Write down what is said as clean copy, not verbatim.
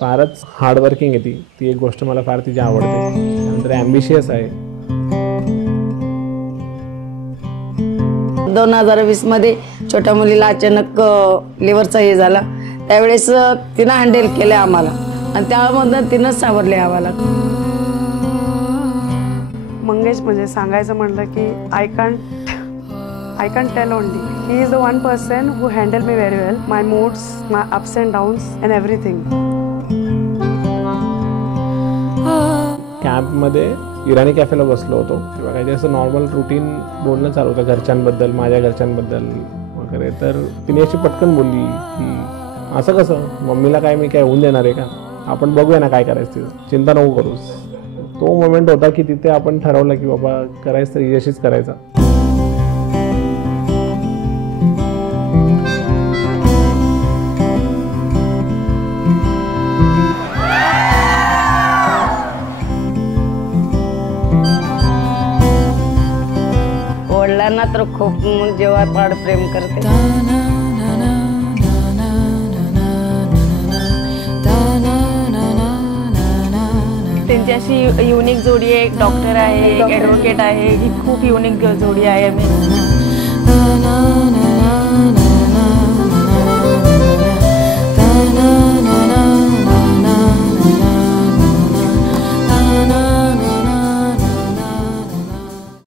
फारच हार्डवर्किंग आहे ती एक गोष्ट मला फार तिची आवडते. नंतर ॲम्बिशियस आहे. 2020 मध्ये छोट्या मुलीला अचानक लिव्हरचा हे झाला, त्यावेळेस तिनं हँडल केलं आम्हाला आणि त्यामधून तिनंच सावरले आम्हाला. मंगेश म्हणजे सांगायचं म्हटलं की I can't tell only. He is the one person who handle me very well, my moods, my ups and downs and everything. कॅम्पमध्ये इराणी कॅफेला बसलो होतो किंवा काही असं नॉर्मल रुटीन बोलणं चालू होतं घरच्यांबद्दल, माझ्या घरच्यांबद्दल वगैरे. तर तिने अशी पटकन बोलली की असं कसं, मम्मीला काय मी काय होऊन देणार आहे का, आपण बघूया ना काय करायचं तिथं, चिंता नको करूस. तो मोमेंट होता की तिथे आपण ठरवलं की बाबा करायचं तर यशस्वीच करायचा. वडिलांना तर खूप जीवापाड प्रेम करते. त्यांची अशी युनिक जोडी आहे. एक डॉक्टर आहे, एक ॲडव्होकेट आहे. ही खूप युनिक जोडी आहे.